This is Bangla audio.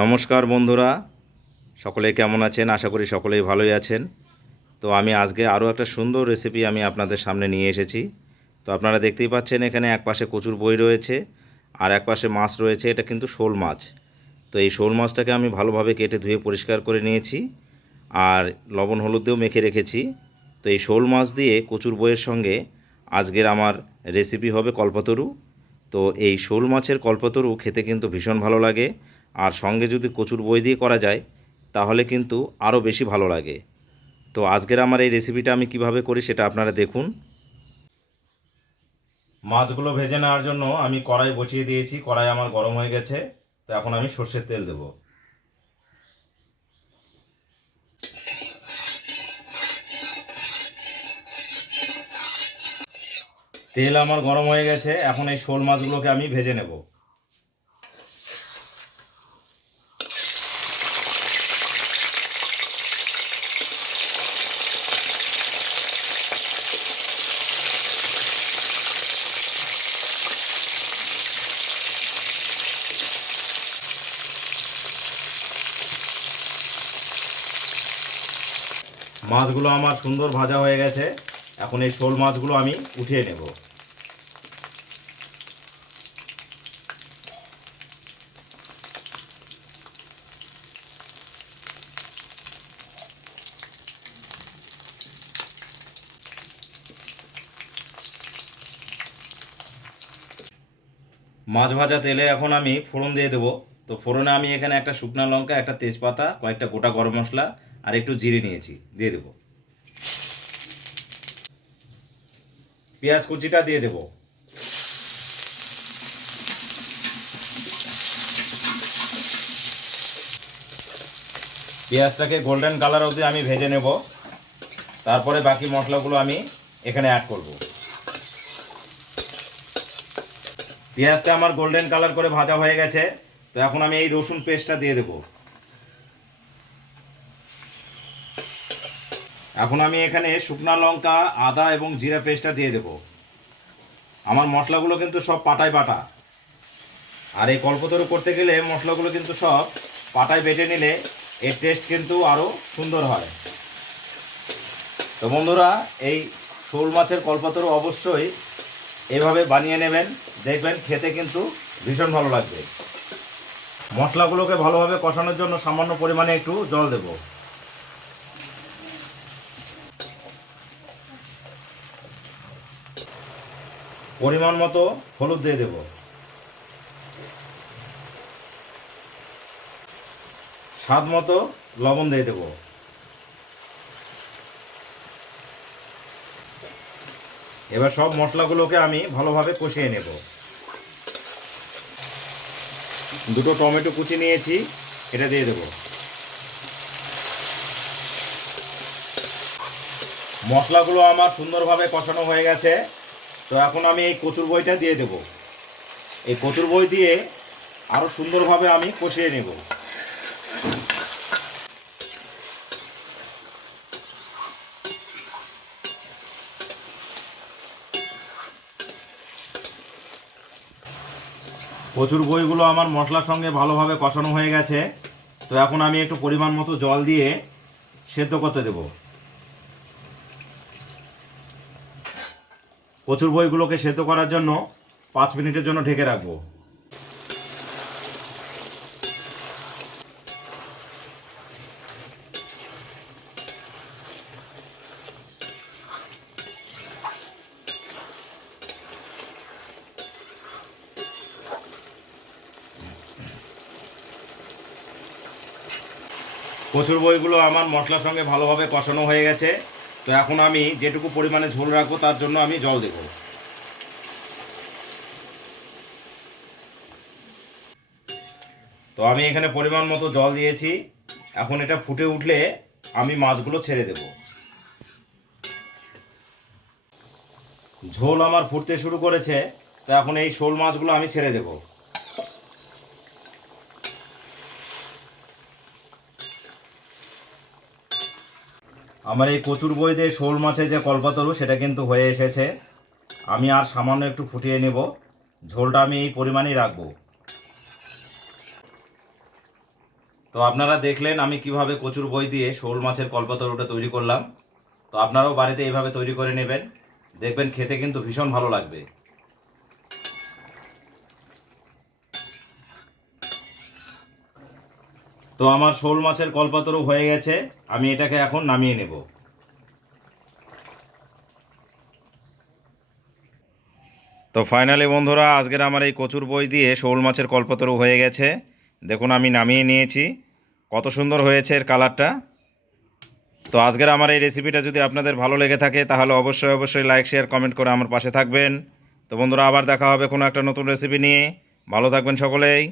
নমস্কার বন্ধুরা, সকলে কেমন আছেন? আশা করি সকলেই ভালোই আছেন। তো আমি আজকে আরও একটা সুন্দর রেসিপি আমি আপনাদের সামনে নিয়ে এসেছি। তো আপনারা দেখতেই পাচ্ছেন এখানে একপাশে কচুর বই রয়েছে আর একপাশে মাছ রয়েছে। এটা কিন্তু শোল মাছ। তো এই শোল মাছটাকে আমি ভালোভাবে কেটে ধুয়ে পরিষ্কার করে নিয়েছি আর লবণ হলুদ দিয়েও মেখে রেখেছি। তো এই শোল মাছ দিয়ে কচুর বইয়ের সঙ্গে আজকের আমার রেসিপি হবে কল্পতরু। তো এই শোল মাছের কল্পতরু খেতে কিন্তু ভীষণ ভালো লাগে, আর সঙ্গে যদি কচুর বই দিয়ে করা যায় তাহলে কিন্তু আরও বেশি ভালো লাগে। তো আজকের আমার এই রেসিপিটা আমি কিভাবে করি সেটা আপনারা দেখুন। মাছগুলো ভেজে নেওয়ার জন্য আমি কড়াই বসিয়ে দিয়েছি। কড়াই আমার গরম হয়ে গেছে। তো এখন আমি সর্ষের তেল দেব। তেল আমার গরম হয়ে গেছে। এখন এই শোল মাছগুলোকে আমি ভেজে নেব। মাছগুলো আমার সুন্দর ভাজা হয়ে গেছে। এখন এই শোল মাছগুলো আমি উঠিয়ে নেব। মাছ ভাজা তেলে এখন আমি ফোড়ন দিয়ে দেবো। তো ফোড়নে আমি এখানে একটা শুকনো লঙ্কা, একটা তেজপাতা, কয়েকটা গোটা গরম মশলা আর একটু জিরে নিয়েছি, দিয়ে দেবো। পেঁয়াজ কুচিটা দিয়ে দেবো। পেঁয়াজটাকে গোল্ডেন কালার অবধি আমি ভেজে নেব। তারপরে বাকি মশলাগুলো আমি এখানে অ্যাড করব। পেঁয়াজটা আমার গোল্ডেন কালার করে ভাজা হয়ে গেছে। তো এখন আমি এই রসুন পেস্টটা দিয়ে দেব। এখন আমি এখানে শুকনো লঙ্কা, আদা এবং জিরা পেস্টটা দিয়ে দেব। আমার মশলাগুলো কিন্তু সব পাটায় বাটা, আর এই কল্পতরু করতে গেলে মশলাগুলো কিন্তু সব পাটায় বেটে নিলে এর টেস্ট কিন্তু আরও সুন্দর হয়। তো বন্ধুরা, এই শোল মাছের কল্পতরু অবশ্যই এভাবে বানিয়ে নেবেন, দেখবেন খেতে কিন্তু ভীষণ ভালো লাগবে। মশলাগুলোকে ভালোভাবে কষানোর জন্য সামান্য পরিমাণে একটু জল দেব। পরিমাণ মতো হলুদ দিয়ে দেব। স্বাদ মতো লবণ দিয়ে দেব। এবার সব মশলাগুলোকে আমি ভালোভাবে কষিয়ে নেব। দুটো টমেটো কুচি নিয়েছি, এটা দিয়ে দেব। মশলাগুলো আমার সুন্দরভাবে কষানো হয়ে গেছে। তো এখন আমি এই কচুর বইটা দিয়ে দেব। এই কচুর বই দিয়ে আরও সুন্দরভাবে আমি কষিয়ে নেব। কচুর বইগুলো আমার মশলার সঙ্গে ভালোভাবে কষানো হয়ে গেছে। তো এখন আমি একটু পরিমাণ মতো জল দিয়ে সেদ্ধ করতে দেব। কচুর বইগুলোকে সেদ্ধ করার জন্য 5 মিনিটের জন্য ঢেকে রাখবো। কচুর বইগুলো আমার মশলার সঙ্গে ভালোভাবে কষানো হয়ে গেছে। তো এখন আমি যেটুকু পরিমাণে ঝোল রাখবো তার জন্য আমি জল দেব। তো আমি এখানে পরিমাণ মতো জল দিয়েছি। এখন এটা ফুটে উঠলে আমি মাছগুলো ছেড়ে দেব। ঝোল আমার ফুটতে শুরু করেছে। তো এখন এই শোল মাছগুলো আমি ছেড়ে দেব। আমার এই কচুর বই দিয়ে শোল মাছের যে কল্পতরু সেটা কিন্তু হয়ে এসেছে। আমি আর সামান্য একটু ফুটিয়ে নেব। ঝোলটা আমি এই পরিমাণেই রাখবো। তো আপনারা দেখলেন আমি কিভাবে কচুর বই দিয়ে শোল মাছের কল্পতরুটা তৈরি করলাম। তো আপনারাও বাড়িতে এইভাবে তৈরি করে নেবেন, দেখবেন খেতে কিন্তু ভীষণ ভালো লাগবে। তো আমার শোল মাছের কল্পতরু হয়ে গেছে, আমি এটাকে এখন নামিয়ে নেব। তো ফাইনালি বন্ধুরা, আজকের আমার এই কচুর বই দিয়ে শোল মাছের কল্পতরু হয়ে গেছে। দেখুন আমি নামিয়ে নিয়েছি, কত সুন্দর হয়েছে এর কালারটা। তো আজকের আমার এই রেসিপিটা যদি আপনাদের ভালো লেগে থাকে তাহলে অবশ্যই অবশ্যই লাইক শেয়ার কমেন্ট করে আমার পাশে থাকবেন। তো বন্ধুরা, আবার দেখা হবে কোনো একটা নতুন রেসিপি নিয়ে। ভালো থাকবেন সকলেই।